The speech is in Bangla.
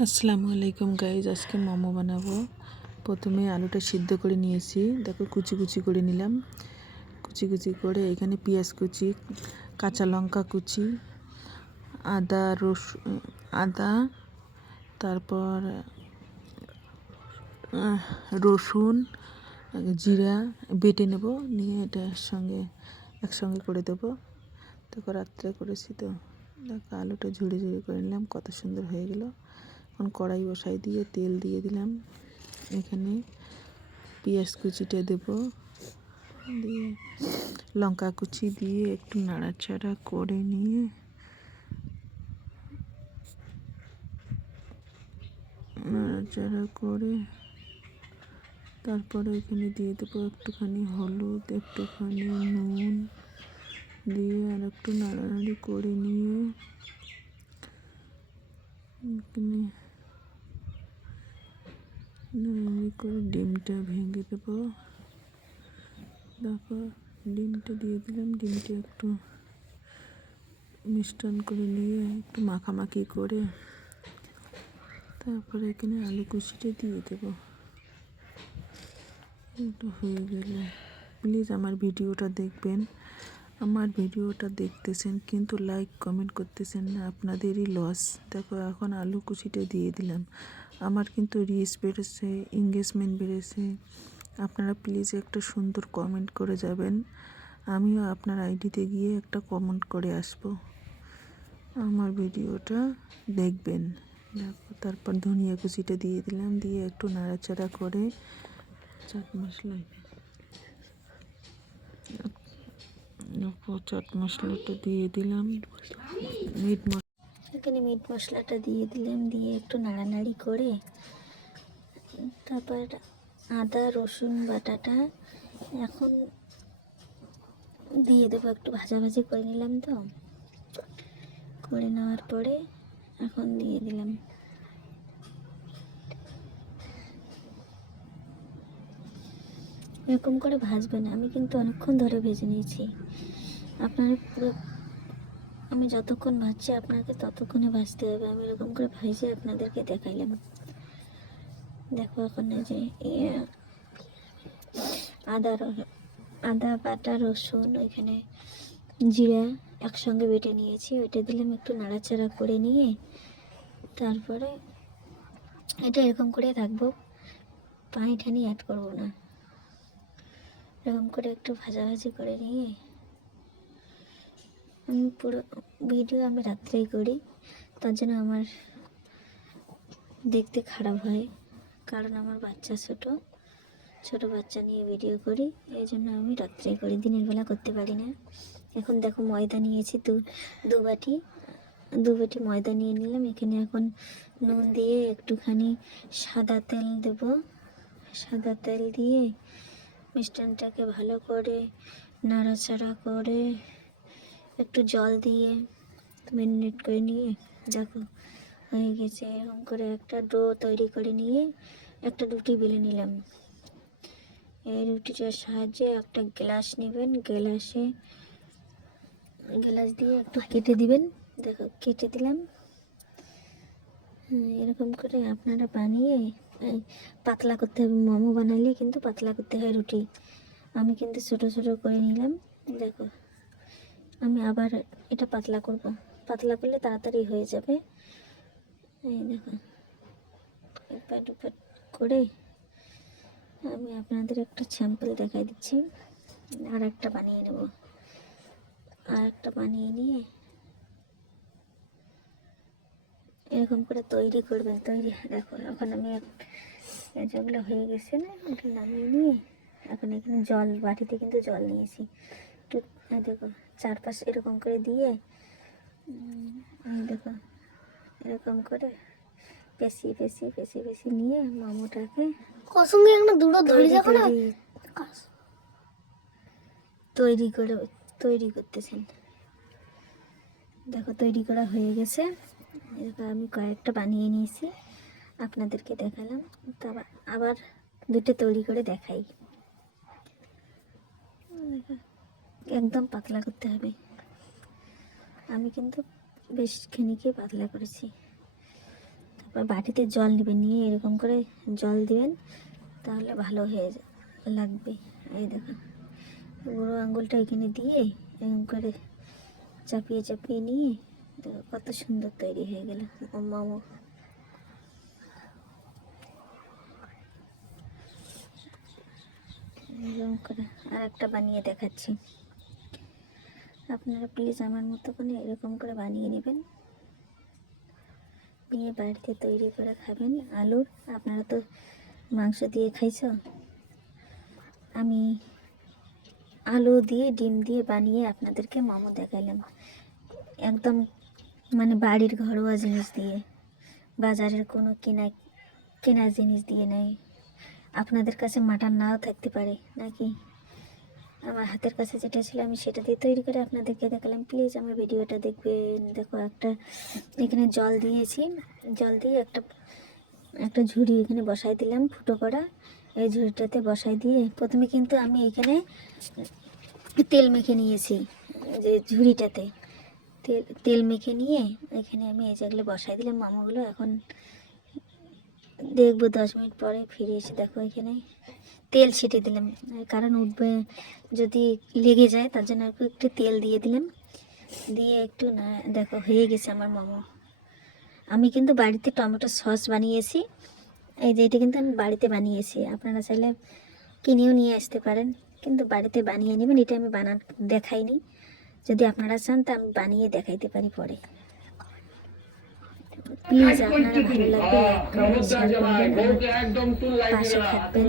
আসসালামু আলাইকুম গাইজ আজকে মোমো বানাবো। প্রথমে আলুটা সিদ্ধ করে নিয়েছি। দেখো কুচি কুচি করে নিলাম। কুচি কুচি করে এখানে পেঁয়াজ কুচি, কাঁচা লঙ্কা কুচি, আদা রস, আদা, তারপর রসুন, জিরা বেটে নেব। নিয়ে এটা সঙ্গে একসঙ্গে করে দেবো। দেখো রাত্রে করেছি তো। দেখো আলুটা ঝুড়ি ঝুড়ি করে নিলাম, কত সুন্দর হয়ে গেল। এখন কড়াই বসাই দিয়ে তেল দিয়ে দিলাম। এখানে পেঁয়াজ কুচিটা দেব। দিয়ে লঙ্কা কুচি দিয়ে একটু নাড়াচাড়া করে নিয়ে নাড়াচাড়া করে তারপরে এখানে দিয়ে দেবো একটুখানি হলুদ, একটুখানি নুন দিয়ে আর একটু নাড়ানাড়ি করে নিয়ে এখানে নাড়ানাড়ি করে ডিমটা ভেঙে দেবো। দেখো ডিমটা দিয়ে দিলাম। ডিমটা একটু মিষ্টান করে নিয়ে একটু মাখামাখি করে তারপরে এখানে আলু কুচিটা দিয়ে দেবো। এটা হয়ে গেলে। প্লিজ আমার ভিডিওটা দেখবেন। আমার ভিডিওটা দেখতেছেন, কিন্তু লাইক কমেন্ট করতেছেন না, আপনাদেরই লস দেখো, এখন আলু কুচিটা দিয়ে দিলাম। আমার কিন্তু রিচ বেড়েছে এঙ্গেজমেন্ট বেড়েছে। আপনারা প্লিজ একটা সুন্দর কমেন্ট করে যাবেন। আমিও আপনার আইডিতে গিয়ে একটা কমেন্ট করে আসব। আমার ভিডিওটা দেখবেন। দেখো, তারপর ধনিয়া কুচিটা দিয়ে দিলাম, দিয়ে একটু নাড়াচাড়া করে চাট মশলা দেখো চাট মশলাটা দিয়ে দিলাম। মিট মশলা এখানে মিট মশলাটা দিয়ে দিলাম, দিয়ে একটু নাড়ানাড়ি করে। তারপর আদা, রসুন, বাটাটা এখন দিয়ে দেবো, একটু ভাজাভাজি করে নিলাম তো। করে নেওয়ার পরে এখন দিয়ে দিলাম। এরকম করে ভাজবেন আমি কিন্তু অনেকক্ষণ ধরে ভেজে নিয়েছি। আপনারা পুরো আমি যতক্ষণ ভাজছি আপনাকে ততক্ষণে ভাজতে হবে। আমি এরকম করে ভাজে আপনাদেরকে দেখাইলাম। দেখো এখন যে ইয়ে, আদা আদা বাটা রসুন ওইখানে জিরা একসঙ্গে বেটে নিয়েছি। ওইটা দিলাম একটু নাড়াচাড়া করে নিয়ে তারপরে এটা এরকম করে থাকব। পানি ঠানি অ্যাড করব না। এরকম করে একটু ভাজাভাজি করে নিয়ে আমি পুরো ভিডিও আমি রাত্রেই করি। তার জন্য আমার দেখতে খারাপ হয়, কারণ আমার বাচ্চা ছোট। ছোট বাচ্চা নিয়ে ভিডিও করি, এই জন্য আমি রাত্রেই করি, দিনের বেলা করতে পারি না। এখন দেখো ময়দা নিয়েছি দু দু বাটি। দু বাটি ময়দা নিয়ে নিলাম, এখানে এখন নুন দিয়ে একটুখানি সাদা তেল দেব। সাদা তেল দিয়ে মিষ্টানটাকে ভালো করে নাড়াচাড়া করে একটু জল দিয়ে ম্যারিনেট করে নিয়ে, দেখো, হয়ে গেছে। এরকম করে একটা ডো তৈরি করে নিয়ে একটা রুটি বেলে নিলাম। এই রুটিটার সাহায্যে একটা গ্লাস নেবেন। গ্লাসে, গ্লাস দিয়ে একটু কেটে দিবেন। দেখো, কেটে দিলাম। এরকম করে আপনারা বানিয়ে পাতলা করতে হবে, মোমো বানালে কিন্তু পাতলা করতে হয় রুটি। আমি কিন্তু ছোট ছোট করে নিলাম, দেখো। আমি আবার এটা পাতলা করব। পাতলা করলে তাড়াতাড়ি হয়ে যাবে। এই দেখো এপাট ওপাট করে আমি আপনাদের একটা স্যাম্পল দেখাই দিচ্ছি। আর একটা বানিয়ে নেব। আর একটা বানিয়ে নিয়ে এরকম করে তৈরি করবেন তৈরি। দেখো এখন আমি যেগুলো হয়ে গেছে না ওটা নামিয়ে নিয়ে এখন এখানে জল বাটিতে কিন্তু জল নিয়েছি। একটু দেখো চারপাশে এরকম করে দিয়ে দেখো এরকম করে পেঁচিয়ে পেঁচিয়ে পেঁচিয়ে পেঁচিয়ে নিয়ে মোমোটাকে কসঙ্গে একটা দুটো ধরে তৈরি যাব না? তৈরি করে তৈরি করতেছেন। দেখো তৈরি করা হয়ে গেছে। এরকম আমি কয়েকটা বানিয়ে নিয়েছি। আপনাদেরকে দেখালাম। তারপর আবার দুটো তৈরি করে দেখাই। দেখো, একদম পাতলা করতে হবে। আমি কিন্তু বেশ খানিকই পাতলা করেছি। তারপর বাটিতে জল নেবেন নিয়ে এরকম করে জল দিবেন তাহলে ভালো হয়ে লাগবে। এই দেখুন বুড়ো আঙ্গুলটা এখানে দিয়ে এরকম করে চাপিয়ে চাপিয়ে নিয়ে কত সুন্দর তৈরি হয়ে গেল। মোমো। এরকম করে আর একটা বানিয়ে দেখাচ্ছি। আপনারা প্লিজ আমার মতো করে এরকম করে বানিয়ে নেবেন। নিয়ে বাড়িতে তৈরি করে খাবেন আলুর। আপনারা তো মাংস দিয়ে খাইছ? আমি আলু দিয়ে, ডিম দিয়ে বানিয়ে আপনাদেরকে মোমো দেখাইলাম। একদম মানে বাড়ির ঘরোয়া জিনিস দিয়ে, বাজারের কোনো কেনা কেনা জিনিস দিয়ে নেই। আপনাদের কাছে মাটন নাও থাকতে পারে, নাকি? আমার হাতের কাছে যেটা ছিল আমি সেটা দিয়ে তৈরি করে আপনাদেরকে দেখালাম। প্লিজ আমার ভিডিওটা দেখবেন। দেখো, একটা এখানে জল দিয়েছি। জল দিয়ে একটা একটা ঝুড়ি এখানে বসাই দিলাম ফুটো করা। এই ঝুড়িটাতে বসাই দিয়ে প্রথমে কিন্তু আমি এখানে তেল মেখে নিয়েছি, যে ঝুড়িটাতে। তেল তেল মেখে নিয়ে এখানে আমি এই যেগুলো বসাই দিলাম মামাগুলো। এখন দেখব দশ মিনিট পরে ফিরে এসে দেখো এখানে তেল ছিটে দিলাম। কারণ উঠবে যদি লেগে যায়, তার জন্য একটু তেল দিয়ে দিলাম। দিয়ে একটু না, দেখো হয়ে গেছে আমার মোমো। আমি কিন্তু বাড়িতে টমেটো সস বানিয়েছি। এই যে এটা কিন্তু আমি বাড়িতে বানিয়েছি। আপনারা চাইলে কিনেও নিয়ে আসতে পারেন। কিন্তু বাড়িতে বানিয়ে নেবেন, এটা আমি বানা, দেখাইনি। যদি আপনারা চান তা আমি বানিয়ে দেখাইতে পারি পরে। প্লিজ আপনারা ভালো লাগবে কমেন্ট শেয়ার করবেন পাশে থাকবেন।